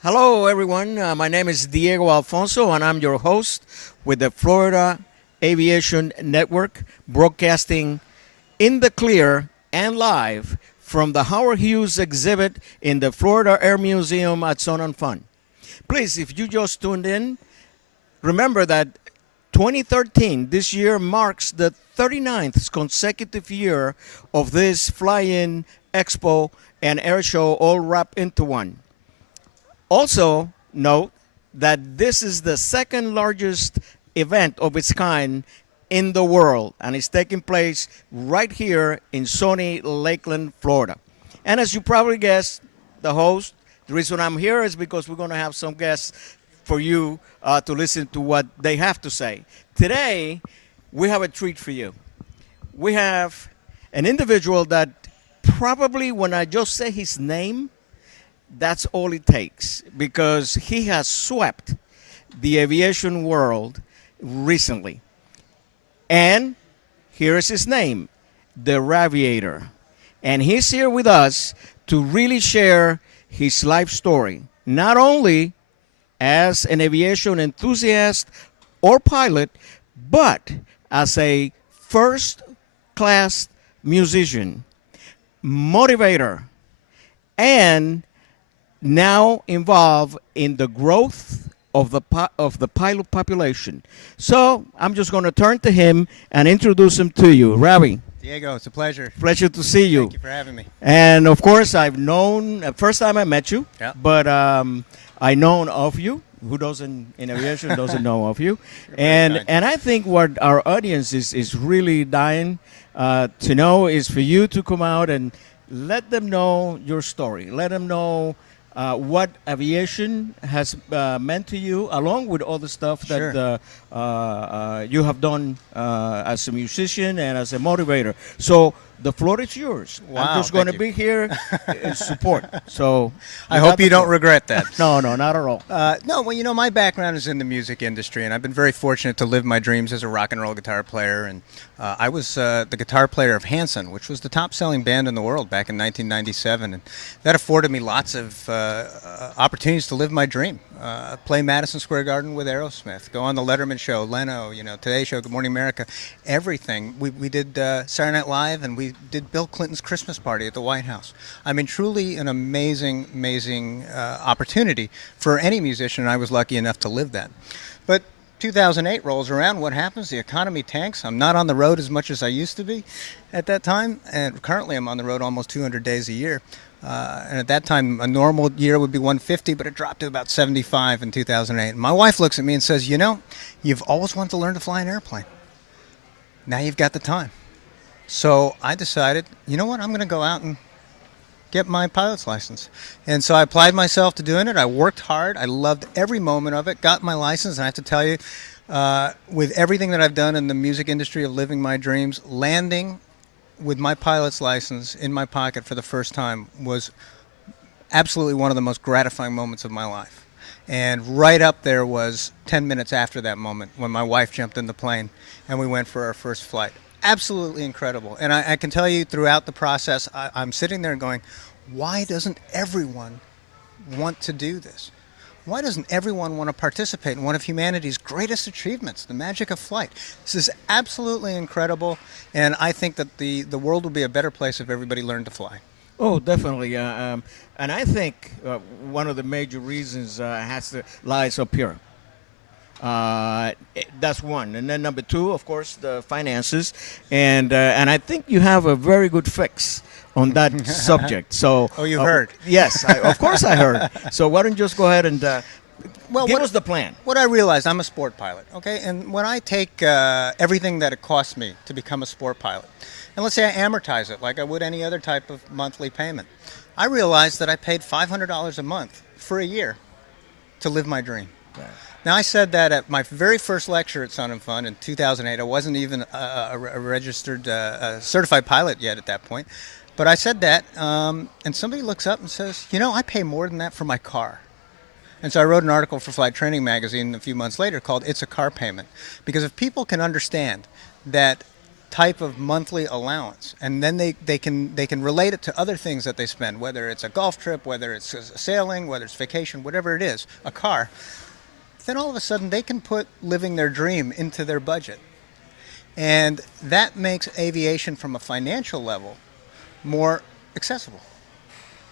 Hello, everyone. My name is Diego Alfonso, and I'm your host with the Florida Aviation Network, broadcasting in the clear and live from the Howard Hughes exhibit in the Florida Air Museum at Sun and Fun. Please, if you just tuned in, remember that 2013, this year, marks the 39th consecutive year of this fly-in expo and air show all wrapped into one. Also, note that this is the second largest event of its kind in the world, and it's taking place right here in sunny Lakeland, Florida. And as you probably guessed, the host, the reason I'm here is because we're going to have some guests for you to listen to what they have to say. Today, we have a treat for you. We have an individual that probably, when I just say his name, that's all it takes, because he has swept the aviation world recently. And here is his name, the Raviator. And he's here with us to really share his life story, not only as an aviation enthusiast or pilot, but as a first-class musician, motivator, and now involved in the growth of the pilot population. So I'm just going to turn to him and introduce him to you. Ravi. Diego, it's a pleasure. Pleasure to see you. Thank you for having me. And of course, I've known, first time I met you, Yeah. but I known of you. Who doesn't in aviation doesn't know of you? Very kind. And I think what our audience is really dying to know is for you to come out and let them know your story. Let them know what aviation has meant to you, along with all the stuff Sure. that you have done as a musician and as a motivator. So the floor is yours. Wow, I'm just going to thank you. be here in support. So I got hope the you don't floor. regret that. No, not at all. No, well, you know, my background is in the music industry, and I've been very fortunate to live my dreams as a rock and roll guitar player. And I was the guitar player of Hanson, which was the top-selling band in the world back in 1997, and that afforded me lots of opportunities to live my dream. Play Madison Square Garden with Aerosmith, go on the Letterman Show, Leno, Today Show, Good Morning America, everything. We did Saturday Night Live, and we did Bill Clinton's Christmas party at the White House. I mean, truly an amazing opportunity for any musician, and I was lucky enough to live that. But 2008 rolls around, what happens? The economy tanks. I'm not on the road as much as I used to be at that time, and currently I'm on the road almost 200 days a year. And at that time, a normal year would be 150, but it dropped to about 75 in 2008. And my wife looks at me and says, you've always wanted to learn to fly an airplane. Now you've got the time. So I decided, you know what, I'm going to go out and get my pilot's license. And so I applied myself to doing it. I worked hard. I loved every moment of it, got my license. And I have to tell you, with everything that I've done in the music industry of living my dreams, landing with my pilot's license in my pocket for the first time was absolutely one of the most gratifying moments of my life. And right up there was 10 minutes after that moment when my wife jumped in the plane and we went for our first flight. Absolutely incredible. And I can tell you throughout the process, I'm sitting there going, why doesn't everyone want to do this? Why doesn't everyone want to participate in one of humanity's greatest achievements, the magic of flight? This is absolutely incredible, and I think that the world would be a better place if everybody learned to fly. Oh, definitely. And I think one of the major reasons lies up here. That's one. And then number two, of course, the finances. And I think you have a very good fix on that subject. So, Oh, you've heard. Yes, of course I heard. So why don't you just go ahead and give us the plan. What I realized, I'm a sport pilot, okay? And when I take everything that it costs me to become a sport pilot, and let's say I amortize it like I would any other type of monthly payment, I realized that I paid $500 a month for a year to live my dream. Right. Now, I said that at my very first lecture at Sun and Fun in 2008. I wasn't even a registered, certified pilot yet at that point. But I said that, and somebody looks up and says, you know, I pay more than that for my car. And so I wrote an article for Flight Training Magazine a few months later called It's a Car Payment. Because if people can understand that type of monthly allowance, and then they can relate it to other things that they spend, whether it's a golf trip, whether it's sailing, whether it's vacation, whatever it is, a car, then all of a sudden they can put living their dream into their budget. And that makes aviation from a financial level more accessible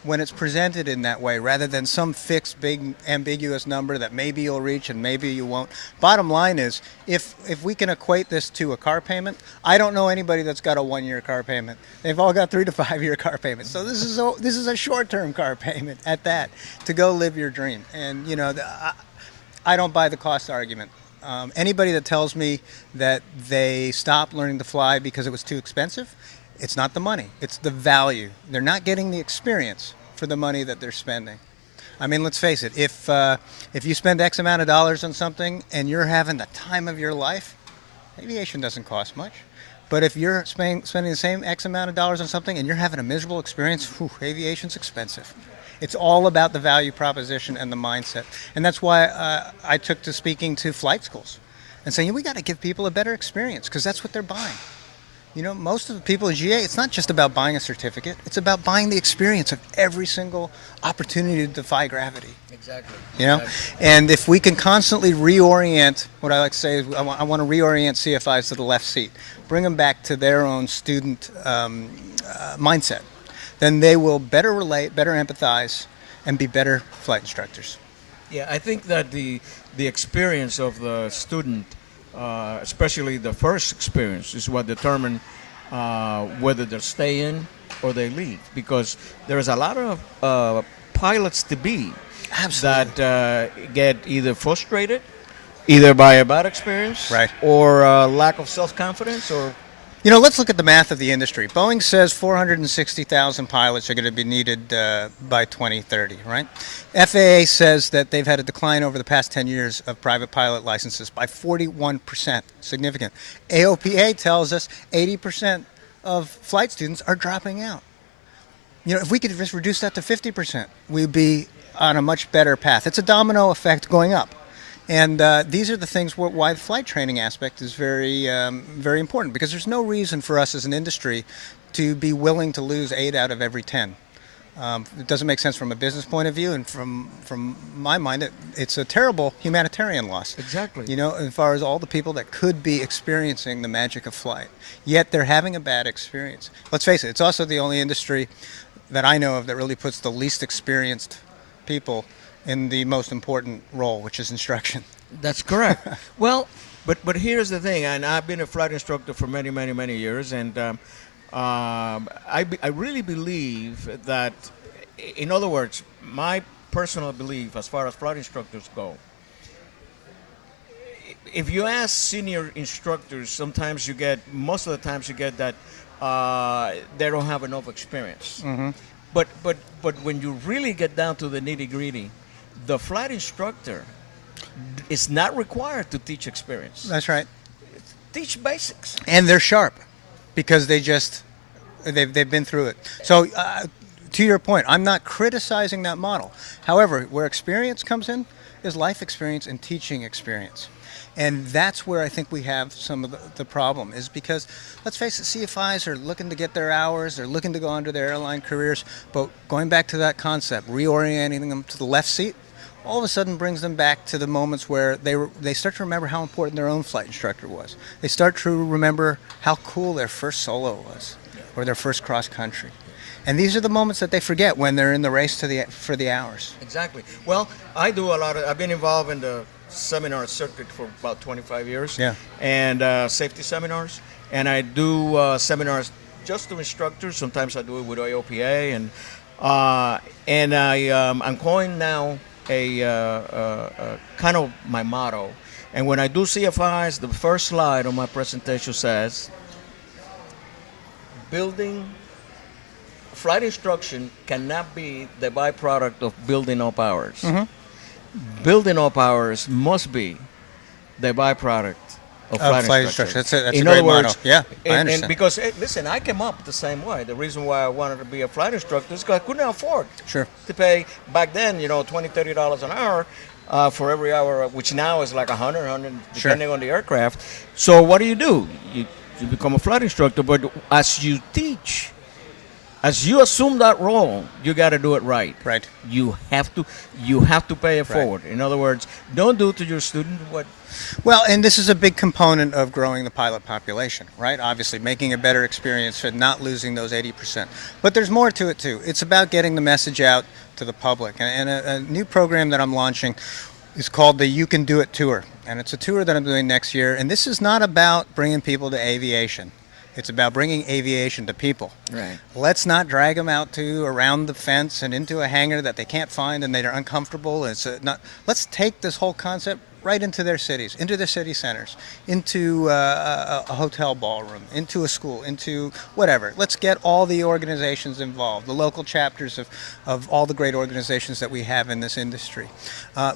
when it's presented in that way, rather than some fixed, big, ambiguous number that maybe you'll reach and maybe you won't. Bottom line is, if we can equate this to a car payment, I don't know anybody that's got a 1-year car payment. They've all got 3 to 5 year car payments. So this is a short-term car payment at that, to go live your dream. And you know, I don't buy the cost argument. Anybody that tells me that they stopped learning to fly because it was too expensive, it's not the money, it's the value. They're not getting the experience for the money that they're spending. I mean, let's face it, if you spend X amount of dollars on something and you're having the time of your life, aviation doesn't cost much. But if you're spending the same X amount of dollars on something and you're having a miserable experience, aviation's expensive. It's all about the value proposition and the mindset. And that's why I took to speaking to flight schools and saying, we got to give people a better experience, because that's what they're buying. You know, most of the people in GA, it's not just about buying a certificate. It's about buying the experience of every single opportunity to defy gravity. Exactly. You know, and if we can constantly reorient, what I like to say is I want to reorient CFIs to the left seat, bring them back to their own student mindset, then they will better relate, better empathize, and be better flight instructors. Yeah, I think that the experience of the student, especially the first experience, is what determines whether they stay in or they leave. Because there's a lot of pilots to be Absolutely. that get either frustrated, either by a bad experience, Right, or lack of self-confidence, or... You know, let's look at the math of the industry. Boeing says 460,000 pilots are going to be needed by 2030, right? FAA says that they've had a decline over the past 10 years of private pilot licenses by 41%, significant. AOPA tells us 80% of flight students are dropping out. You know, if we could just reduce that to 50%, we'd be on a much better path. It's a domino effect going up. And these are the things why the flight training aspect is very, very important, because there's no reason for us as an industry to be willing to lose 8 out of every 10. It doesn't make sense from a business point of view, and from my mind, it's a terrible humanitarian loss. Exactly. You know, as far as all the people that could be experiencing the magic of flight, yet they're having a bad experience. Let's face it, it's also the only industry that I know of that really puts the least experienced people in the most important role, which is instruction. That's correct. Well, but here's the thing, and I've been a flight instructor for many, many, many years, and I really believe that, in other words, my personal belief as far as flight instructors go, if you ask senior instructors, most of the times you get that they don't have enough experience. Mm-hmm. But when you really get down to the nitty-gritty, the flight instructor is not required to teach experience. That's right. Teach basics. And they're sharp because they've been through it. So to your point, I'm not criticizing that model. However, where experience comes in is life experience and teaching experience. And that's where I think we have some of the problem, is because, let's face it, CFIs are looking to get their hours, they're looking to go on to their airline careers, but going back to that concept, reorienting them to the left seat, all of a sudden brings them back to the moments where they start to remember how important their own flight instructor was. They start to remember how cool their first solo was, or their first cross country. And these are the moments that they forget when they're in the race for the hours. Exactly. Well, I've been involved in the seminar circuit for about 25 years. Yeah. And safety seminars. And I do seminars just to instructors. Sometimes I do it with AOPA. And I'm calling now a kind of my motto. And when I do CFIs, the first slide on my presentation says, flight instruction cannot be the byproduct of building up hours. Mm-hmm. building up hours must be the byproduct of flight instruction. That's a In great other motto. words, Yeah, I and understand. because listen, I came up the same way. The reason why I wanted to be a flight instructor is because I couldn't afford Sure. to pay back then, $20, $30 an hour for every hour, which now is like 100, Sure. depending on the aircraft. So what do? You become a flight instructor, but as you teach, as you assume that role, you got to do it right. Right. You have to pay it Right. forward. In other words, don't do to your student what. Well, and this is a big component of growing the pilot population, right? Obviously, making a better experience and not losing those 80%. But there's more to it, too. It's about getting the message out to the public. And a new program that I'm launching is called the You Can Do It Tour. And it's a tour that I'm doing next year. And this is not about bringing people to aviation. It's about bringing aviation to people. Right. Let's not drag them out to around the fence and into a hangar that they can't find and they're uncomfortable. Let's take this whole concept right into their cities, into their city centers, into a hotel ballroom, into a school, into whatever. Let's get all the organizations involved, the local chapters of all the great organizations that we have in this industry.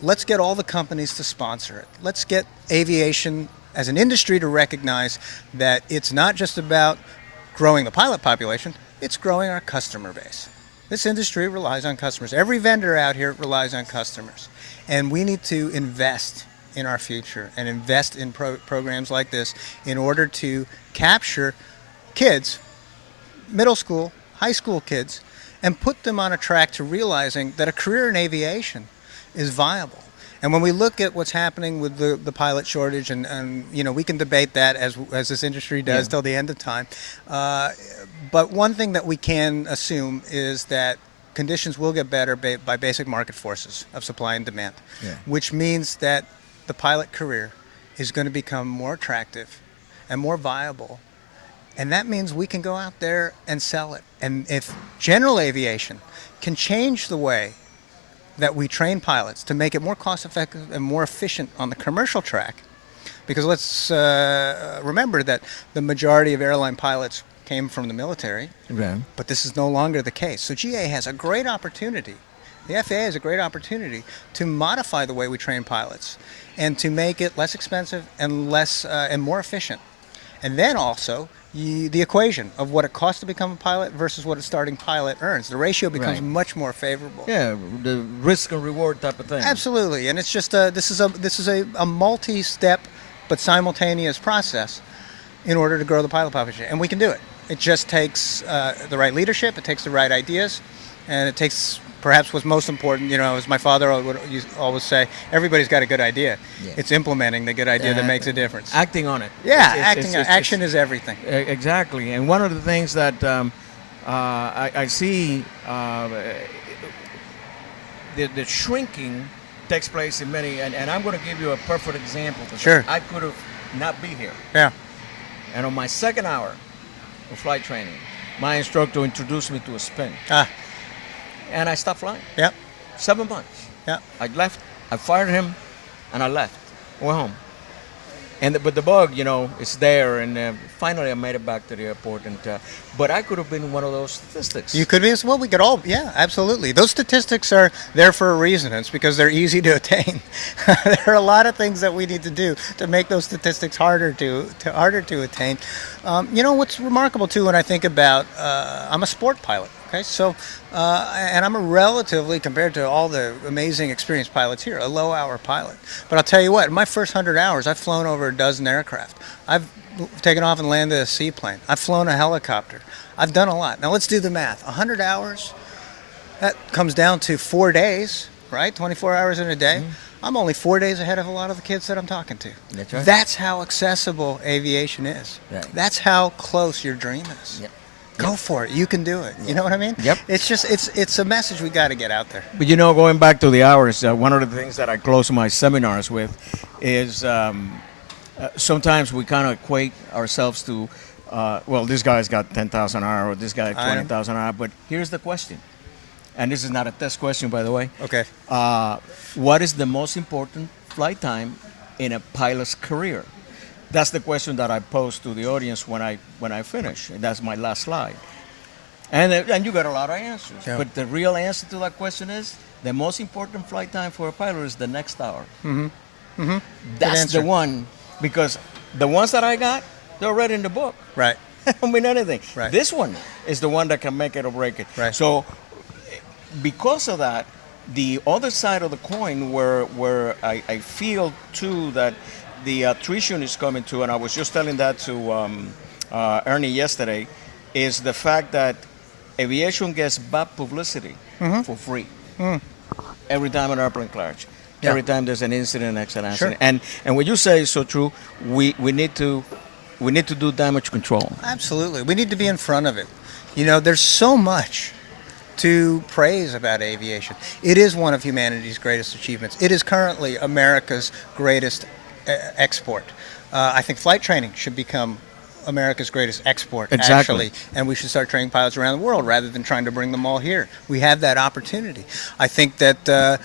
Let's get all the companies to sponsor it. Let's get aviation as an industry to recognize that it's not just about growing the pilot population, it's growing our customer base. This industry relies on customers. Every vendor out here relies on customers. And we need to invest in our future and invest in programs like this in order to capture kids, middle school, high school kids, and put them on a track to realizing that a career in aviation is viable. And when we look at what's happening with the pilot shortage, and we can debate that as this industry does till the end of time. But one thing that we can assume is that conditions will get better by basic market forces of supply and demand, which means that the pilot career is going to become more attractive and more viable. And that means we can go out there and sell it. And if general aviation can change the way that we train pilots to make it more cost effective and more efficient on the commercial track, because let's remember that the majority of airline pilots came from the military, but this is no longer the case. So GA has a great opportunity. The FAA has a great opportunity to modify the way we train pilots and to make it less expensive and and more efficient. And then also the equation of what it costs to become a pilot versus what a starting pilot earns. The ratio becomes much more favorable. Yeah, the risk and reward type of thing. Absolutely, and it's just this is a multi-step but simultaneous process in order to grow the pilot population, and we can do it. It just takes the right leadership, it takes the right ideas, and it takes perhaps what's most important, as my father would always say, everybody's got a good idea. Yeah. It's implementing the good idea that makes a difference. Acting on it. Yeah, action is everything. Exactly. And one of the things that I see, the shrinking takes place in many, and I'm going to give you a perfect example. Sure. I could have not be here. Yeah. And on my second hour of flight training, my instructor introduced me to a spin. And I stopped flying. Yep. 7 months. Yeah. I left. I fired him, and I left. Went home. But the bug, is there. And finally, I made it back to the airport. But I could have been one of those statistics. You could be as well. We could all. Yeah, absolutely. Those statistics are there for a reason. It's because they're easy to attain. There are a lot of things that we need to do to make those statistics harder to attain. What's remarkable too, when I think about, I'm a sport pilot. Okay, so, and I'm a relatively, compared to all the amazing experienced pilots here, a low-hour pilot. But I'll tell you what, in my first 100 hours, I've flown over a dozen aircraft. I've taken off and landed a seaplane. I've flown a helicopter. I've done a lot. Now let's do the math. 100 hours, that comes down to 4 days, right? 24 hours in a day. Mm-hmm. I'm only 4 days ahead of a lot of the kids that I'm talking to. That's right. That's how accessible aviation is. Right. That's how close your dream is. Yep. Go for it. You can do it. You know what I mean? Yep. It's just it's a message we got to get out there. But going back to the hours, one of the things that I close my seminars with is sometimes we kind of equate ourselves to, this guy's got 10,000 hours, or this guy 20,000 hours. But here's the question, and this is not a test question, by the way. Okay. What is the most important flight time in a pilot's career? That's the question that I pose to the audience when I finish. That's my last slide. And you got a lot of answers. Yeah. But the real answer to that question is the most important flight time for a pilot is the next hour. Mm-hmm. Mm-hmm. That's answer. the one, because the ones that I got, they're already in the book. Right. I don't mean anything. Right. This one is the one that can make it or break it. Right. So, because of that, the other side of the coin, where I feel too that the attrition is coming to, and I was just telling that to Ernie yesterday, is the fact that aviation gets bad publicity for free. Every time an airplane crashes, Yeah. every time there's an incident, accident. Sure. And what you say is so true. We need to do damage control. Absolutely. We need to be in front of it. You know, there's so much to praise about aviation. It is one of humanity's greatest achievements. It is currently America's greatest export. I think flight training should become America's greatest export, Exactly. actually, and we should start training pilots around the world rather than trying to bring them all here. We have that opportunity. I think that the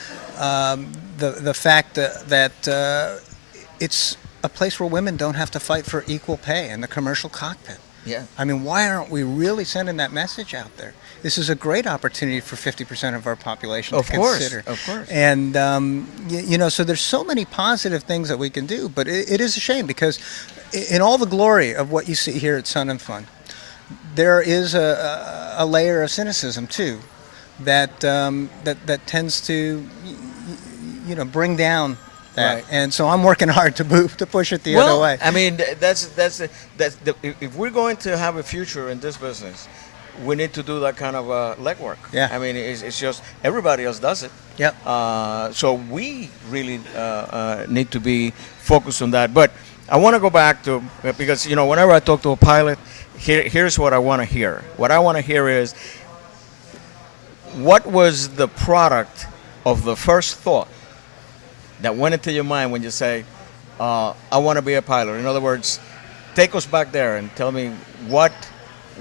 fact that it's a place where women don't have to fight for equal pay in the commercial cockpit. Yeah. I mean, why aren't we really sending that message out there? This is a great opportunity for 50% of our population to consider. Of course. And, you know, so there's so many positive things that we can do, but it is a shame because in all the glory of what you see here at Sun and Fun, there is a layer of cynicism, too, that tends to, you know, bring down that. Right. And so I'm working hard to push it the other way. I mean, if we're going to have a future in this business, we need to do that kind of legwork. Yeah. I mean, it's just everybody else does it. Yep. So we really need to be focused on that. But I want to go back to, because, you know, whenever I talk to a pilot, here's what I want to hear. What I want to hear is, what was the product of the first thought that went into your mind when you say, I want to be a pilot? In other words, take us back there and tell me what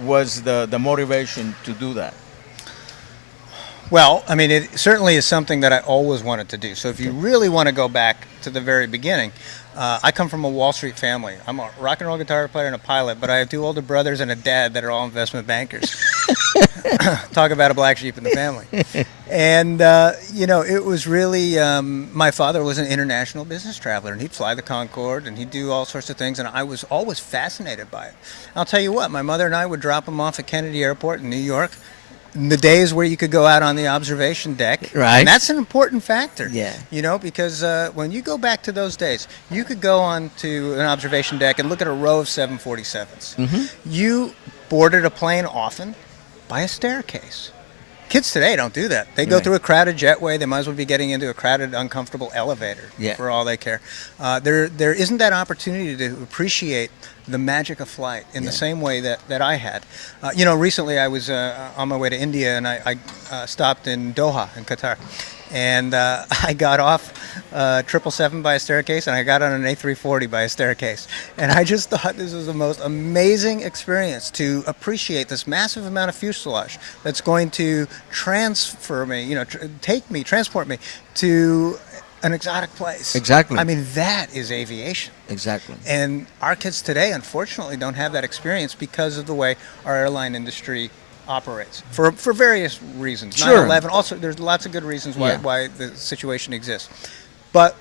was the motivation to do that. Well, I mean, it certainly is something that I always wanted to do. So if you really want to go back to the very beginning, I come from a Wall Street family. I'm a rock and roll guitar player and a pilot, but I have two older brothers and a dad that are all investment bankers. Talk about a black sheep in the family. And, you know, it was really, my father was an international business traveler, and he'd fly the Concorde, and he'd do all sorts of things, and I was always fascinated by it. I'll tell you what, my mother and I would drop him off at Kennedy Airport in New York, in the days where you could go out on the observation deck. Right. And that's an important factor. Yeah. You know, because when you go back to those days, you could go on to an observation deck and look at a row of 747s. Mm-hmm. You boarded a plane often by a staircase. Kids today don't do that. They go Right. through a crowded jetway. They might as well be getting into a crowded, uncomfortable elevator for all they care. There isn't that opportunity to appreciate the magic of flight in the same way that I had. You know, recently I was on my way to India, and I stopped in Doha in Qatar. And I got off 777 by a staircase, and I got on an A340 by a staircase. And I just thought this was the most amazing experience to appreciate this massive amount of fuselage that's going to transfer me, you know, transport me to an exotic place. Exactly. I mean, that is aviation. Exactly. And our kids today, unfortunately, don't have that experience because of the way our airline industry operates for various reasons. Sure. 9/11. Also, there's lots of good reasons why Yeah. why the situation exists, but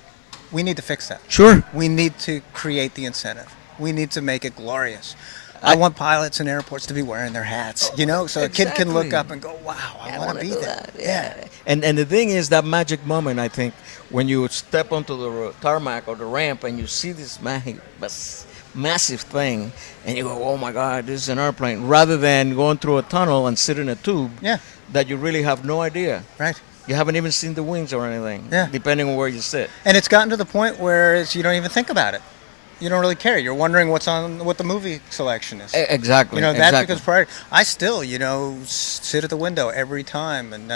we need to fix that. Sure. We need to create the incentive. We need to make it glorious. I want pilots in airports to be wearing their hats, you know, so a kid can look Exactly. up and go, "Wow, I want wanna to be do there." that. Yeah. And the thing is, that magic moment, I think, when you step onto the tarmac or the ramp and you see this massive thing, and you go, "Oh my God, this is an airplane," rather than going through a tunnel and sit in a tube Yeah. that you really have no idea. Right. You haven't even seen the wings or anything, Yeah. depending on where you sit. And it's gotten to the point where you don't even think about it. You don't really care. You're wondering what the movie selection is. Exactly. You know, that exactly. becomes priority. I still, you know, sit at the window every time, and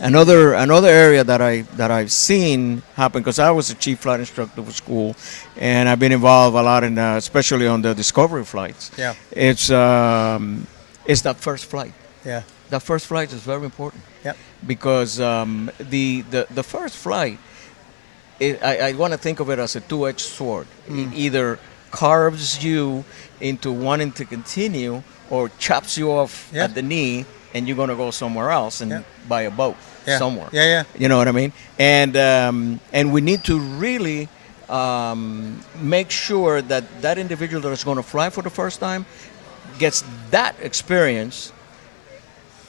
Another area that I've seen happen, because I was a chief flight instructor for school, and I've been involved a lot in especially on the discovery flights. Yeah. It's that first flight. yeah, That first flight is very important. Yep. Because the first flight, I want to think of it as a two-edged sword. It either carves you into wanting to continue, or chops you off Yeah. at the knee and you're going to go somewhere else and Yeah. buy a boat Yeah. somewhere. Yeah, yeah. You know what I mean? And we need to really make sure that that individual that is going to fly for the first time gets that experience,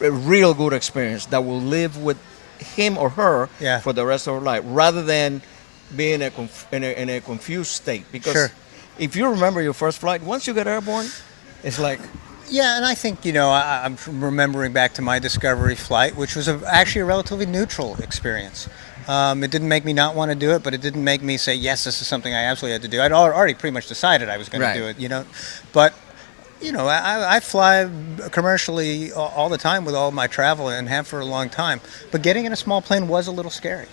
a real good experience that will live with him or her Yeah. for the rest of their life, rather than being in a confused state. Because Sure. if you remember your first flight, once you get airborne, it's like, Yeah, and I think, I'm remembering back to my Discovery flight, which was actually a relatively neutral experience. It didn't make me not want to do it, but it didn't make me say, yes, this is something I absolutely had to do. I'd already pretty much decided I was going Right. to do it. But, I fly commercially all the time with all my travel and have for a long time. But getting in a small plane was a little scary.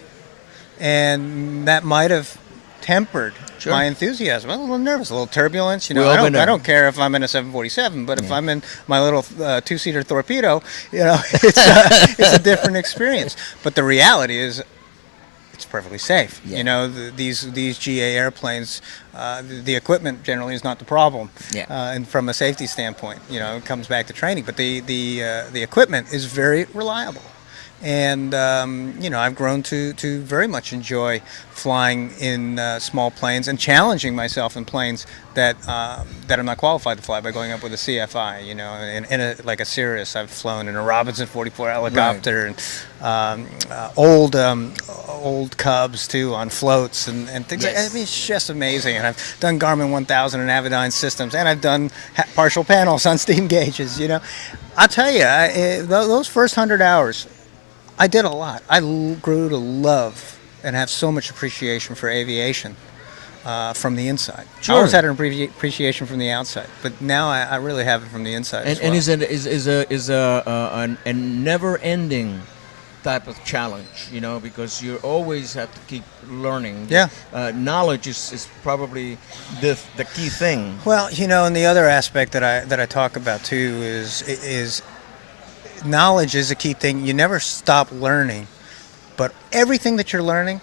And that might have tempered Sure. my enthusiasm. I'm a little nervous, a little turbulence. We all been there. I don't care if I'm in a 747, but if I'm in my little two-seater torpedo, it's a different experience. But the reality is, it's perfectly safe. Yeah. These GA airplanes, the equipment generally is not the problem. Yeah. And from a safety standpoint, it comes back to training. But the equipment is very reliable. And, I've grown to very much enjoy flying in small planes and challenging myself in planes that I'm not qualified to fly by going up with a CFI, like a Cirrus. I've flown in a Robinson 44 helicopter. Right. And old Cubs, too, on floats and things. Yes. I mean, it's just amazing. And I've done Garmin 1000 and Avidyne systems, and I've done partial panels on steam gauges, I'll tell you, those first 100 hours, I did a lot. I grew to love and have so much appreciation for aviation from the inside. Sure. I always had an appreciation from the outside, but now I really have it from the inside. and as well. is a never-ending type of challenge, because you always have to keep learning. Yeah. Knowledge is probably the key thing. Well, and the other aspect that I talk about too is knowledge is a key thing. You never stop learning, but everything that you're learning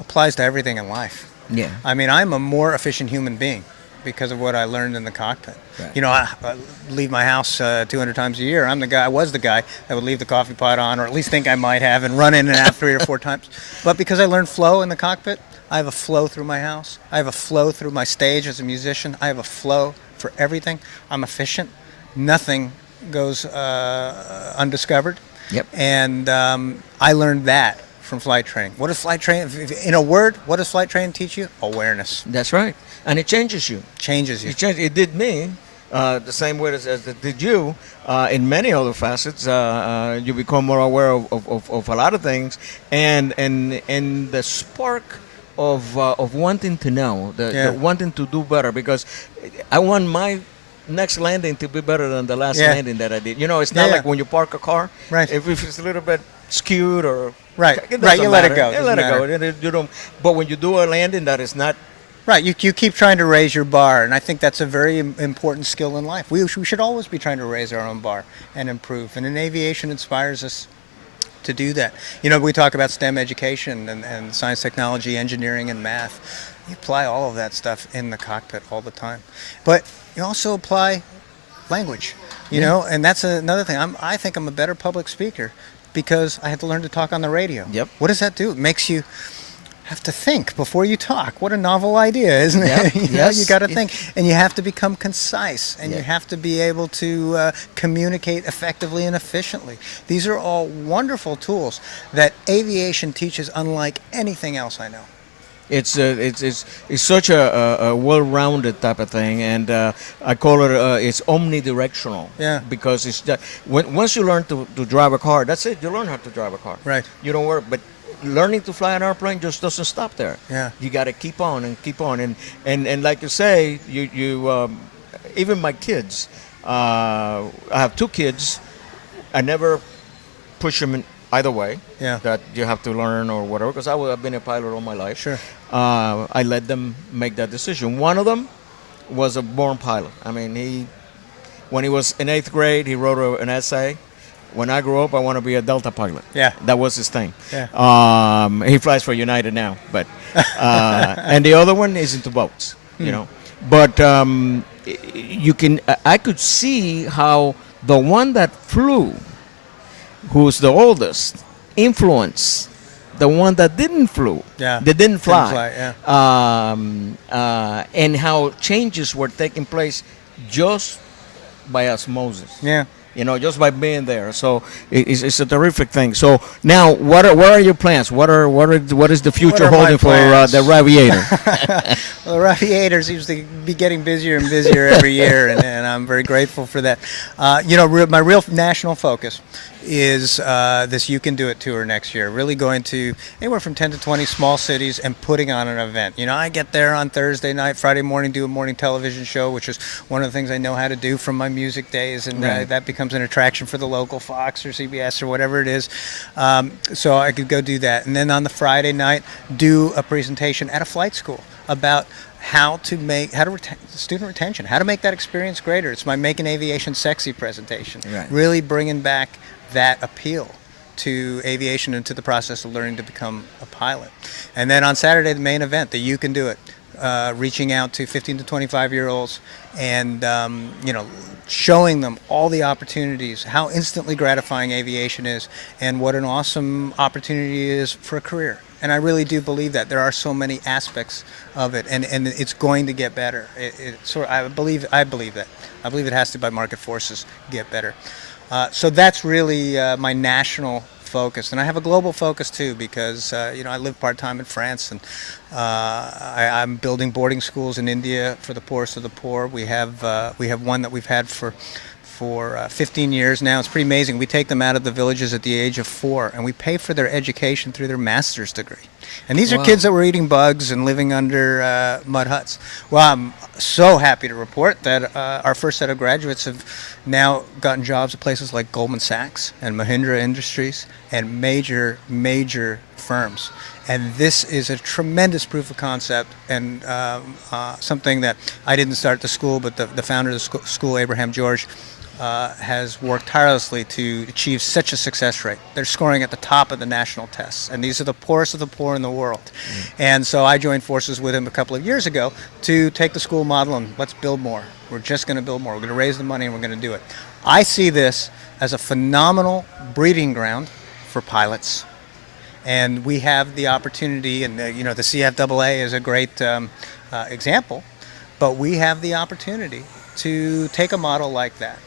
applies to everything in life. Yeah. I mean, I'm a more efficient human being because of what I learned in the cockpit. Right. I leave my house 200 times a year. I was the guy that would leave the coffee pot on, or at least think I might have, and run in and out 3 or 4 times. But because I learned flow in the cockpit, I have a flow through my house. I have a flow through my stage as a musician. I have a flow for everything. I'm efficient. Nothing goes undiscovered. Yep. And I learned that from flight training. What does flight training, in a word, what does flight training teach you? Awareness. That's right. And it changes you. Changes you. It did me the same way as it did you in many other facets. You become more aware of a lot of things, and the spark of wanting to know, the wanting to do better, because I want my next landing to be better than the last landing that I did. It's not like when you park a car. Right. If it's a little bit skewed or right, it right, you doesn't let it matter. go. You let it go. You don't. But when you do a landing that is not right, you keep trying to raise your bar, and I think that's a very important skill in life. We should always be trying to raise our own bar and improve. And in aviation inspires us to do that. We talk about STEM education and science, technology, engineering, and math. You apply all of that stuff in the cockpit all the time. But you also apply language, and that's another thing. I think I'm a better public speaker because I had to learn to talk on the radio. Yep. What does that do? It makes you have to think before you talk. What a novel idea, isn't it? Yep. You got to think, and you have to become concise, and you have to be able to communicate effectively and efficiently. These are all wonderful tools that aviation teaches unlike anything else I know. It's such a well-rounded type of thing, and I call it it's omnidirectional. Yeah. Because it's just, once you learn to drive a car, that's it. You learn how to drive a car. Right. You don't worry, but learning to fly an airplane just doesn't stop there. Yeah. You got to keep on and keep on, and like you say, you even my kids. I have 2 kids. I never push them in either way. Yeah. That you have to learn or whatever, because I've been a pilot all my life. Sure. I let them make that decision. One of them was a born pilot. I mean, when he was in 8th grade, he wrote an essay. When I grew up, I want to be a Delta pilot. Yeah. That was his thing. Yeah. He flies for United now, but and the other one is into boats. But I could see how the one that flew who's the oldest, influenced the one that didn't flew, Yeah. that didn't fly, Yeah. and how changes were taking place just by osmosis. Yeah. Just by being there. So it's a terrific thing. So now, what are your plans? What is the future are my holding for plans? the Raviator? Well, the Aviator seems to be getting busier and busier every year, and I'm very grateful for that. My real national focus is this You Can Do It tour next year. Really going to anywhere from 10 to 20 small cities and putting on an event. I get there on Thursday night, Friday morning, do a morning television show, which is one of the things I know how to do from my music days, and Right. that becomes an attraction for the local Fox or CBS or whatever it is. So I could go do that. And then on the Friday night, do a presentation at a flight school about student retention, how to make that experience greater. It's my Making Aviation Sexy presentation. Right. Really bringing back that appeal to aviation and to the process of learning to become a pilot. And then on Saturday, the main event, the You Can Do It, reaching out to 15 to 25-year-olds and, showing them all the opportunities, how instantly gratifying aviation is, and what an awesome opportunity it is for a career. And I really do believe that there are so many aspects of it, and it's going to get better. I believe that. I believe it has to, by market forces, get better. So that's really my national focus, and I have a global focus too, because I live part-time in France, and I'm building boarding schools in India for the poorest of the poor. We have one that we've had for 15 years now. It's pretty amazing. We take them out of the villages at the age of 4, and we pay for their education through their master's degree. And these are Wow. kids that were eating bugs and living under mud huts. Well, I'm so happy to report that our first set of graduates have now gotten jobs at places like Goldman Sachs and Mahindra Industries and major firms. And this is a tremendous proof of concept, and something that I didn't start the school, but the founder of the school, Abraham George, has worked tirelessly to achieve such a success rate. They're scoring at the top of the national tests, and these are the poorest of the poor in the world. And so I joined forces with him a couple of years ago to take the school model and let's build more. We're just going to build more. We're going to raise the money and we're going to do it. I see this as a phenomenal breeding ground for pilots. And we have the opportunity, and the CFAA is a great example, but we have the opportunity to take a model like that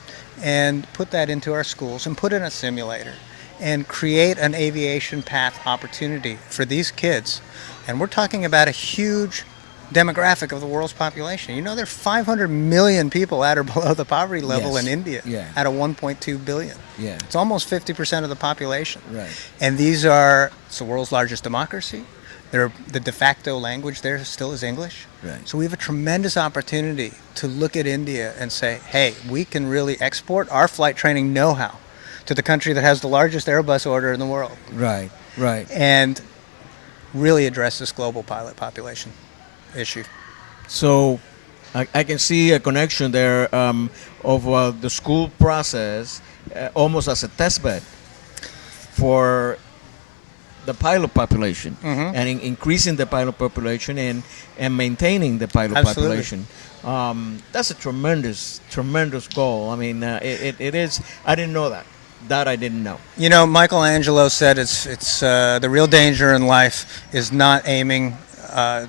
and put that into our schools and put in a simulator and create an aviation path opportunity for these kids. And we're talking about a huge demographic of the world's population. There are 500 million people at or below the poverty level Yes. in India, Yeah. out of 1.2 billion. Yeah. It's almost 50% of the population. Right. And it's the world's largest democracy. The de facto language there still is English. Right. So we have a tremendous opportunity to look at India and say, hey, we can really export our flight training know-how to the country that has the largest Airbus order in the world, Right. and really address this global pilot population issue. So I can see a connection there of the school process almost as a test bed for the pilot population, and increasing the pilot population and maintaining the pilot Absolutely. population. That's a tremendous goal. I mean, it is. I didn't know that. That I didn't know. Michelangelo said it's the real danger in life is not aiming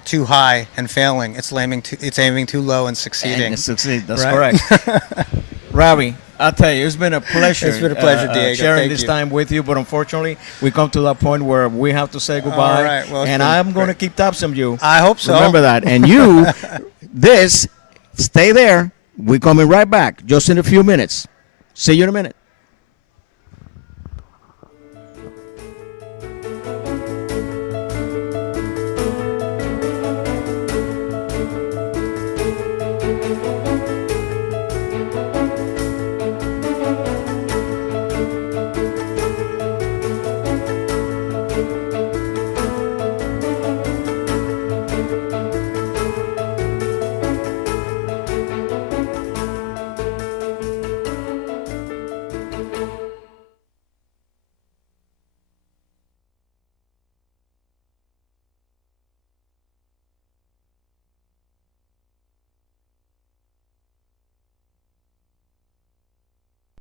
too high and failing. It's aiming too low and succeeding. And succeed. That's Right? correct. Ravi, I'll tell you, it's been a pleasure. It's been a pleasure, Diego. Sharing Thank this you. time with you, but unfortunately, we come to that point where we have to say goodbye. All right. Well, it's and been I'm going to great. keep tabs on you. I hope so. Remember that. And you, stay there. We're coming right back just in a few minutes. See you in a minute.